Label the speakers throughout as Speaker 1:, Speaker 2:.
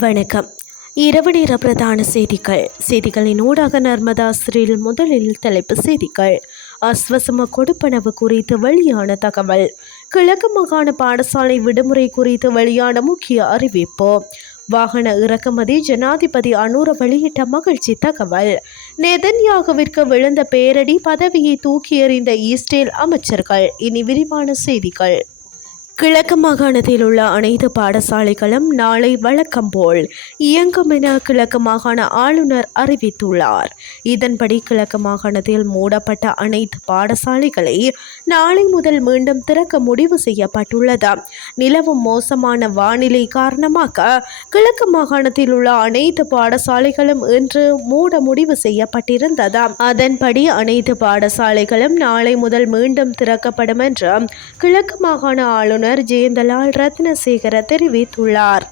Speaker 1: வணக்கம். இரவு நேர பிரதான செய்திகள். செய்திகளின் ஊடாக நர்மதா ஸ்ரீல் முதலில் தலைப்பு செய்திகள். அஸ்வசம கொடுப்பனவு குறித்து வெளியான தகவல். கிழக்கு மாகாண பாடசாலை விடுமுறை குறித்து வெளியான முக்கிய அறிவிப்பு. வாகன இறக்குமதி ஜனாதிபதி அனூர வெளியிட்ட மகிழ்ச்சி தகவல். நெதன்யாகுவிற்கு விழுந்த பேரடி பதவியை தூக்கி எறிந்த ஈஸ்டேல் அமைச்சர்கள். இனி விரிவான செய்திகள். கிழக்கு மாகாணத்தில் உள்ள அனைத்து பாடசாலைகளும் நாளை வழக்கம் போல் இயங்கும் என கிழக்கு மாகாண ஆளுநர் அறிவித்துள்ளார். இதன்படி கிழக்கு மாகாணத்தில் மூடப்பட்ட அனைத்து பாடசாலைகளை நாளை முதல் மீண்டும் திறக்க முடிவு செய்யப்பட்டுள்ளது. நிலவும் மோசமான வானிலை காரணமாக கிழக்கு மாகாணத்தில் உள்ள அனைத்து பாடசாலைகளும் இன்று மூட முடிவு செய்யப்பட்டிருந்தது. அதன்படி அனைத்து பாடசாலைகளும் நாளை முதல் மீண்டும் திறக்கப்படும் என்று கிழக்கு மாகாண ஆளுநர் ஜெயந்தலால் ரத்னசேகர தெரிவித்துள்ளார்.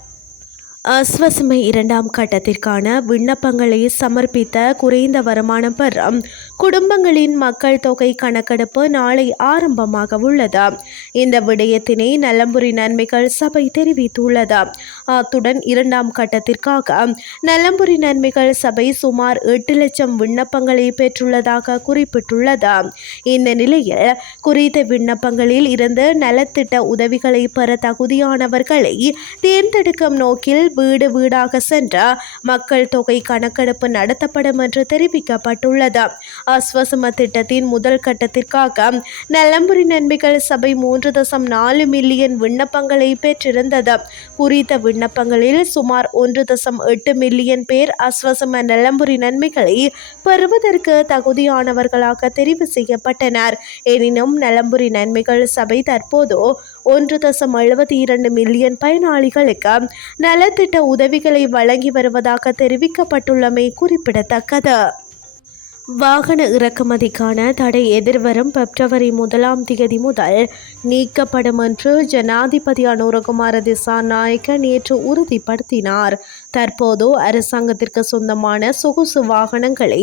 Speaker 1: அஸ்வசுமை இரண்டாம் கட்டத்திற்கான விண்ணப்பங்களை சமர்ப்பித்த குறைந்த வருமானம் பெறும் குடும்பங்களின் மக்கள் தொகை கணக்கெடுப்பு நாளை ஆரம்பமாக உள்ளது. இந்த விடயத்தினை நலம்புரி நன்மைகள் சபை தெரிவித்துள்ளது. அத்துடன் இரண்டாம் கட்டத்திற்காக நலம்புரி நன்மைகள் சபை சுமார் எட்டு லட்சம் விண்ணப்பங்களை பெற்றுள்ளதாக குறிப்பிட்டுள்ளது. இந்த நிலையில் குறித்த விண்ணப்பங்களில் இருந்து நலத்திட்ட உதவிகளை பெற தகுதியானவர்களை தேர்ந்தெடுக்கும் நோக்கில் வீடு வீடாக சென்ற மக்கள் தொகை கணக்கெடுப்பு நடத்தப்படும் என்று தெரிவிக்கப்பட்டுள்ளது. அஸ்வசம திட்டத்தின் முதல் கட்டத்திற்காக நலம்புரி நன்மைகள் சபை மூன்று தசம் நாலு மில்லியன் விண்ணப்பங்களை பெற்றிருந்தது. குறித்த விண்ணப்பங்களில் சுமார் ஒன்று தசம் எட்டு மில்லியன் பேர் அஸ்வசம நலம்புரி நன்மைகளை பெறுவதற்கு தகுதியானவர்களாக தெரிவு செய்யப்பட்டனர். எனினும் நலம்புரி நன்மைகள் சபை தற்போது ஒன்று தசம் எழுபத்தி இரண்டு மில்லியன் பயனாளிகளுக்கு நலத்திட்ட உதவிகளை வழங்கி வருவதாக தெரிவிக்கப்பட்டுள்ளமை குறிப்பிடத்தக்கது. வாகன இறக்குமதிக்கான தடை எதிர்வரும் பிப்ரவரி முதலாம் தேதி முதல் நீக்கப்படும் என்று ஜனாதிபதி அனுரகுமார திசாநாயக்க நேற்று உறுதிப்படுத்தினார். தற்போது அரசாங்கத்திற்கு சொந்தமான சொகுசு வாகனங்களை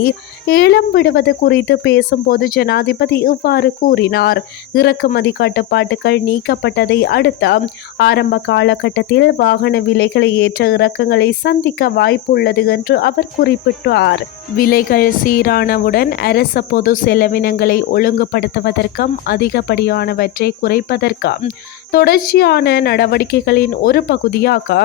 Speaker 1: ஏலம் விடுவது குறித்து பேசும்போது ஜனாதிபதி இவ்வாறு கூறினார். இறக்குமதி கட்டுப்பாட்டுகள் நீக்கப்பட்டதை அடுத்த ஆரம்ப காலகட்டத்தில் வாகன விலைகளை ஏற்ற இறக்கங்களை சந்திக்க வாய்ப்புள்ளது என்று அவர் குறிப்பிட்டார். விலைகள் சீரானவுடன் அரச பொது செலவினங்களை ஒழுங்குபடுத்துவதற்கும் அதிகப்படியானவற்றை குறைப்பதற்கும் தொடர்ச்சியான நடவடிக்கைகளின் ஒரு பகுதியாக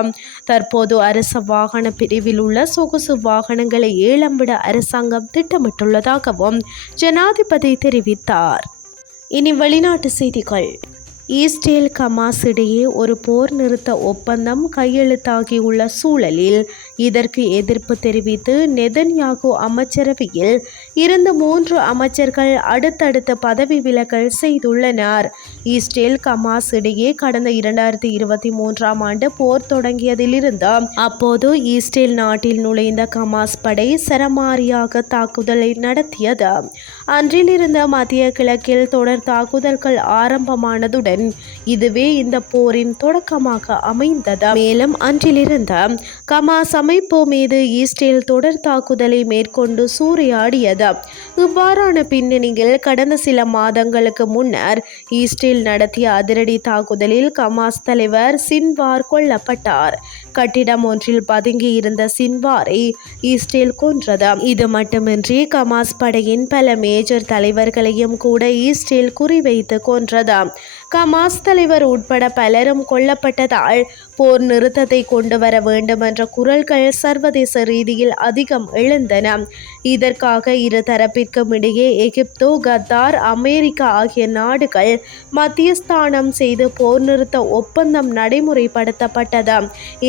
Speaker 1: தற்போது அரச வாகன பிரிவில் உள்ள சொகுசு வாகனங்களை ஏலம் விட அரசாங்கம் திட்டமிட்டுள்ளதாகவும் ஜனாதிபதி தெரிவித்தார். இனி வெளிநாட்டு செய்திகள். ஈஸ்டேல் கமாஸ் இடையே ஒரு போர் நிறுத்த ஒப்பந்தம் கையெழுத்தாகியுள்ள சூழலில் இதற்கு எதிர்ப்பு தெரிவித்து நெதன்யாகு அமைச்சரவையில் இருந்த மூன்று அமைச்சர்கள் அடுத்தடுத்த பதவி விலகல் செய்துள்ளனர். ஈஸ்டேல் கமாஸ் இடையே கடந்த இரண்டாயிரத்தி இருபத்தி மூன்றாம் ஆண்டு போர் தொடங்கியதிலிருந்து அப்போது ஈஸ்டேல் நாட்டில் நுழைந்த கமாஸ் படை சரமாரியாக தாக்குதலை நடத்தியது. அன்றிலிருந்து மத்திய கிழக்கில் தொடர் தாக்குதல்கள் ஆரம்பமானதுடன் இதுவே இந்த போரின் தொடக்கமாக அமைந்தது. மேலும் அன்றிலிருந்து கமாஸ் அமைப்பு மீது ஈஸ்டில் தொடர் தாக்குதலை மேற்கொண்டு சூறையாடியது. இவ்வாறான பின்னணியில் கடந்த சில மாதங்களுக்கு முன்னர் ஈஸ்டில் நடத்திய அதிரடி தாக்குதலில் கமாஸ் தலைவர் சின்வார் கொல்லப்பட்டார். கட்டிடம் ஒன்றில் பதுங்கி இருந்த சின்வாரை இஸ்ரேல் கொன்றது. இது மட்டுமின்றி கமாஸ் படையின் பல மேஜர் தலைவர்களையும் கூட இஸ்ரேல் குறிவைத்து கொன்றது. கமாஸ் தலைவர் உட்பட பலரும் கொல்லப்பட்டதால் போர் நிறுத்தத்தை கொண்டு வர வேண்டும் என்ற குரல்கள் சர்வதேச ரீதியில் அதிகம் எழுந்தன. இதற்காக இரு தரப்பிற்கும் இடையே எகிப்து கத்தார் அமெரிக்கா ஆகிய நாடுகள் மத்தியஸ்தானம் செய்து போர் நிறுத்த ஒப்பந்தம் நடைமுறைப்படுத்தப்பட்டது.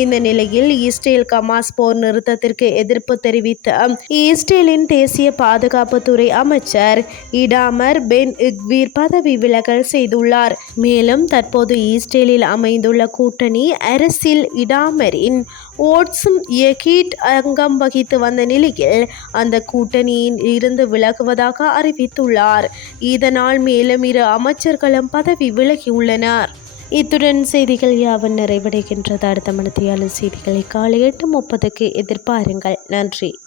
Speaker 1: இந்த நிலையில் இஸ்ரேல் கமாஸ் போர் நிறுத்தத்திற்கு எதிர்ப்பு தெரிவித்து இஸ்ரேலின் தேசிய பாதுகாப்புத்துறை அமைச்சர் இடாமர் பென் இக்வீர் பதவி விலகல் செய்துள்ளார். மேலும் தற்போது இஸ்ரேலில் அமைந்துள்ள கூட்டணி அரசில் இடாமரின் ஓட்ஸும் எகீட் அங்கம் வகித்து வந்த நிலையில் அந்த கூட்டணியில் இருந்து விலகுவதாக அறிவித்துள்ளார். இதனால் மேலும் இரு அமைச்சர்களும் பதவி விலகியுள்ளனர். இத்துடன் செய்திகள் யாவும் நிறைவடைகின்றது. அடுத்த மனத்தியாளர் செய்திகளை காலை எட்டு முப்பதுக்கு எதிர்பாருங்கள். நன்றி.